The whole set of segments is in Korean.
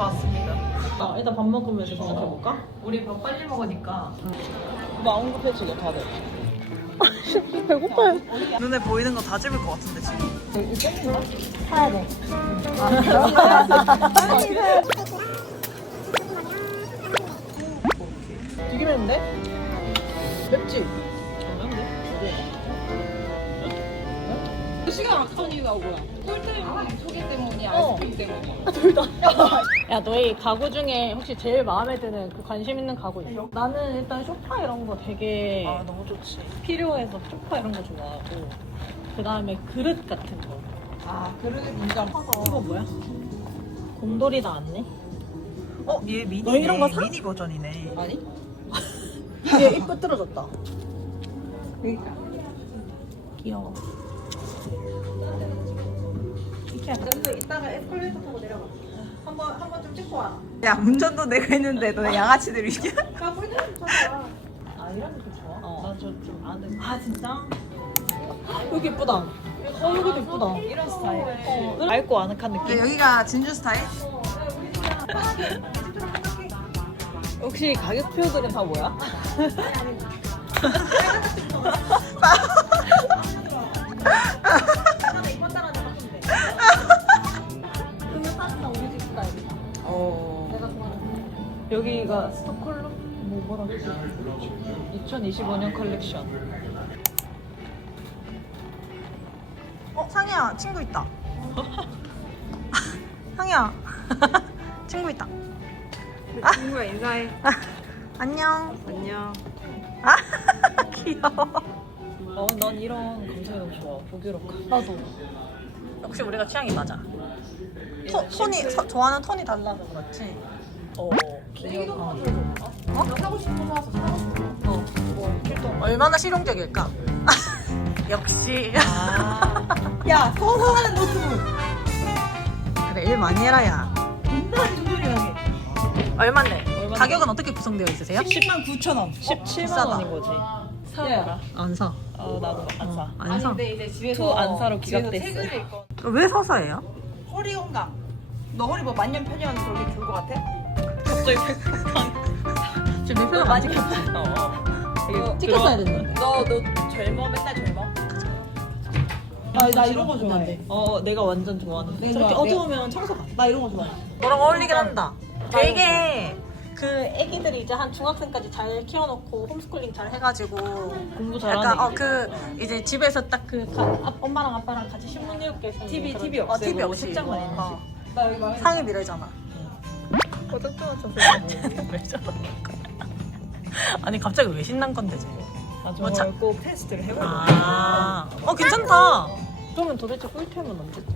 왔습니다. 일단 밥 먹으면서 생각해볼까? 우리 밥 빨리 먹으니까 나 언급해주게 다들. 배고파요. 눈에 보이는 거 다 집을 것 같은데 지금. 사야 돼. 되게 맵는데? 맵지? 시간 악선이가 뭐야? 꿀 때문에, 소개 때문에, 아이스크림 때문에. 둘 다. 야, 너희 가구 중에 혹시 제일 마음에 드는 그 관심 있는 가구 있어? 나는 일단 소파 이런 거 되게 너무 좋지. 필요해서 소파 이런 거 좋아하고, 그 다음에 그릇 같은 거. 그릇 인정. 이거 뭐야? 곰돌이 나왔네? 얘 미니. 너 이런 거 사? 미니 버전이네. 아니? 얘 입 삐뚤어졌다. 그러니까. 귀여워. 그래서 이따가 에스컬레이터 타고 내려가. 한번 좀 찍고 와. 야 운전도 내가 했는데 너네 양아치들이냐? 나 꿀템 좀 찾아. 이런 거 좋아? 나 저 좀 아는. 진짜? 여기 예쁘다. 여기도 예쁘다. 이런 스타일. 맑고 아늑한 느낌. 여기가 진주 스타일? 혹시 가격표들은 다 뭐야? 여기가 스톡홀름? 뭐라 그러지? 2025년 컬렉션. 상희야 친구 있다. 상희야 친구 있다. 친구야 인사해. 안녕. 안녕. 귀여워. 난 이런 감성이 너무 좋아. 부드럽고. 나도. 역시 우리가 취향이 맞아. 톤이 좋아하는 톤이 달라서 그렇지. 귀여워. 사고 싶은 거 사서 사고 싶은 거. 얼마나 실용적일까? 역시. 야, 서서하는 노트북. 그래 일 많이 해라 야. 인사하지 소리하게. 얼마인데? 가격은 어떻게 구성되어 있으세요? 109,000원. 17만 원인 거지. 사라. 안 사. 나도 안 사. 안 사. 근데 이제 집에서 투 안 사로 집에서 기각됐어. 책을 읽고 왜 서서 해요? 허리 건강. 너 허리 뭐 만년 편이어는 그렇게 좋을 것 같아? 갑자기 지금 내 표정 많이 찍혔어야 됐는데. 너 젊어 맨날 젊어. 나 이런 거 좋아해. 내가 완전 좋아하는. 내가 저렇게 좋아. 어두우면 청소가. 나 이런 거 좋아해. 너랑 어울리긴 한다. 되게 그 애기들이 이제 한 중학생까지 잘 키워놓고 홈스쿨링 잘 해가지고 공부 잘하는 약간 이제 집에서 딱 엄마랑 아빠랑 같이 신문 읽게 TV TV 없애고 TV 없이 책장만 있는 집. 나 여기 마음에 상이 미래잖아. 왜 저러는 거야? 아니 갑자기 왜 신난 건데 지금? 뭐 자- 꼭 테스트를 해봐야 괜찮다. 그러면 도대체 꿀템은 언제지?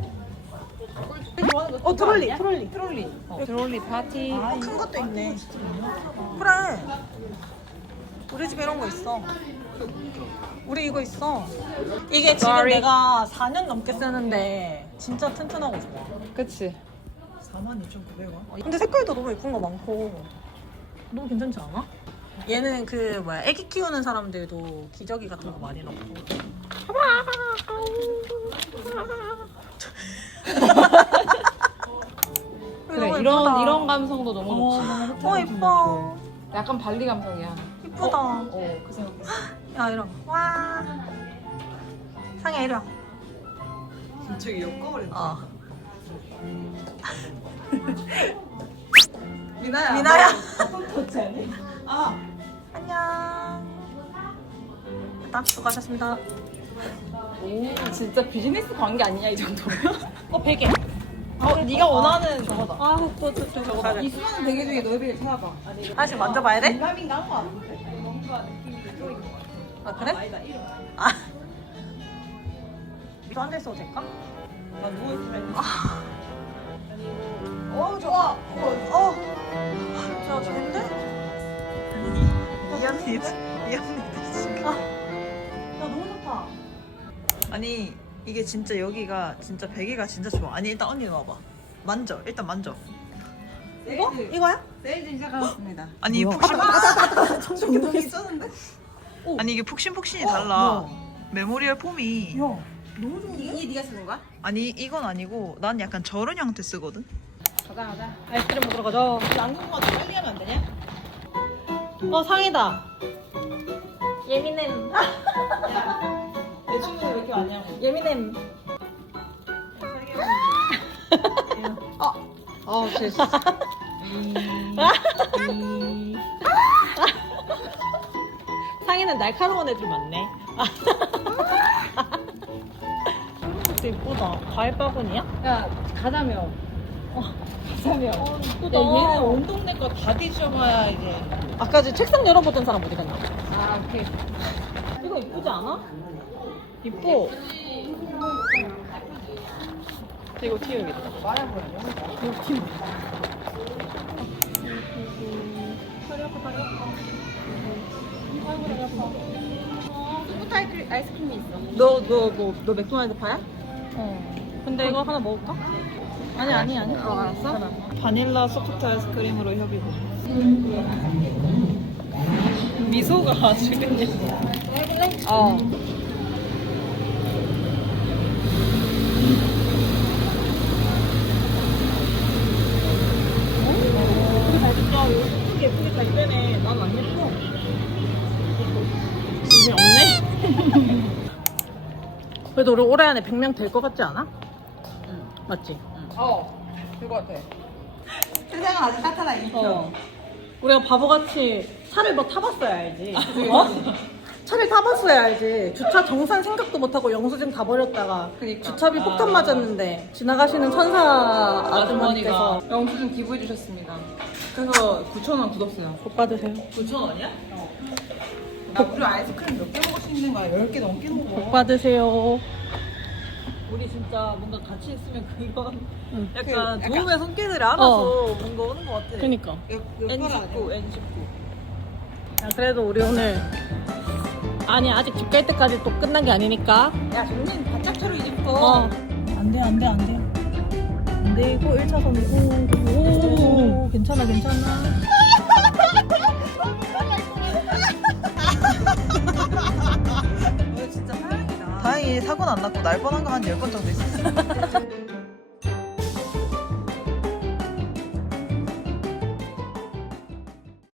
좋아하는 거. 트롤리. 트롤리 파티. 큰 것도 있네. 그래. 우리 집에 이런 거 있어. 우리 이거 있어. 이게 지금 Sorry. 내가 4년 넘게 쓰는데 진짜 튼튼하고 좋아. 그치. 42,900원? 근데 색깔도 너무 예쁜 거 많고 너무 괜찮지 않아? 얘는 애기 키우는 사람들도 기저귀 같은 거 많이 넣고. 그래 너무 이런 예쁘다. 이런 감성도 너무 좋지. 예뻐. 약간 발리 감성이야. 예쁘다. 그 생각. 야 이리 와. 상해 이리 와. 저기 엮어버린다. 미나야. 아 안녕. 일단 수고하셨습니다. 오, 진짜 비즈니스 관계 아니냐 이 정도면? 베개. 네가 원하는 저거다. 저거다. 이 수많은 베개 중에 너의 베개 찾아봐. 하나씩 만져봐야 돼? 공감인가 한 거 같은데? 뭔가 느낌이 그쪽인 것 같아. 아 그래? 아니다 이름. 또 앉아 있어도 될까? 나 누워있으면. 좋아. 야 좋은데? 미안해 지금. 야 너무 좋다. 아니 이게 진짜 여기가 진짜 베개가 진짜 좋아. 아니 일단 언니 와봐. 만져. 일단 만져. 이거? 이거야? 세일 시작하겠습니다. 아니 푹신푹신 있었는데? 아니 이게 푹신푹신이 달라. 메모리얼 폼이. 너무 좋은데? 이게 네가 쓰는 거야? 아니 이건 아니고 난 약간 저런 형태 쓰거든. 가자. 아이스크림 먹으러 가자. 양궁만 빨리 하면 안 되냐? 상이다. 예민햄. 내 친구는 왜 이렇게 많이 하고? 예민햄. 됐어. 상이는 날카로운 애들 많네. 진짜 이쁘다. 과일 바구니야? 야 가자며. 가자며. 이쁘다. 얘는 온 동네 거 다 뒤져봐야 이제. 아까 저 책상 열어보던 사람 어디 갔나? 아 오케이. 이거 이쁘지 않아? 이뻐. 이거 튀어야겠다. 말해 보여. 이거 튀어. 다리 아파, 다리 아파. 아이고, 다리 아파. 소프트 아이스크림이 있어. 너 맥도날드 파야? 근데 이거 하나 먹을까? 아니. 알았어? 바닐라 소프트 아이스크림으로 협의. 미소가 아주 그냥. 해볼래? 진짜 예쁘게 예쁘게 잘 빼네. 난 안 예뻐. 이제 없네? 그래도 우리 올해 안에 100명 될 것 같지 않아? 응. 맞지? 그거 같아. 세상은 아직 따뜻하다 이표. 우리가 바보같이 차를 뭐 타봤어야 알지. 어? 차를 타봤어야 알지. 주차 정산 생각도 못하고 영수증 다 버렸다가 그니까. 주차비 폭탄 맞았는데 지나가시는 천사 아주머니께서 영수증 기부해 주셨습니다. 그래서 9,000원 굳었어요. 복 받으세요. 9,000원이야? 나 우리 아이스크림 몇 개 먹을 수 있는 거야? 10개 넘게 복 먹어. 받으세요. 우리 진짜 뭔가 같이 있으면 그건 응. 약간 그 도움의 손길을 알아서 뭔가 오는 것 같아. 그니까. N19, N19. 야, 그래도 우리 오늘 아니 아직 집 갈 때까지 또 끝난 게 아니니까. 야 정신 바짝 차려 이제부터. 안돼. 안 되고 1차선이고. 오, 괜찮아. 진짜 사랑이다. 다행히 사고는 안 났고 날 뻔한 거 한 10번 정도 있었어.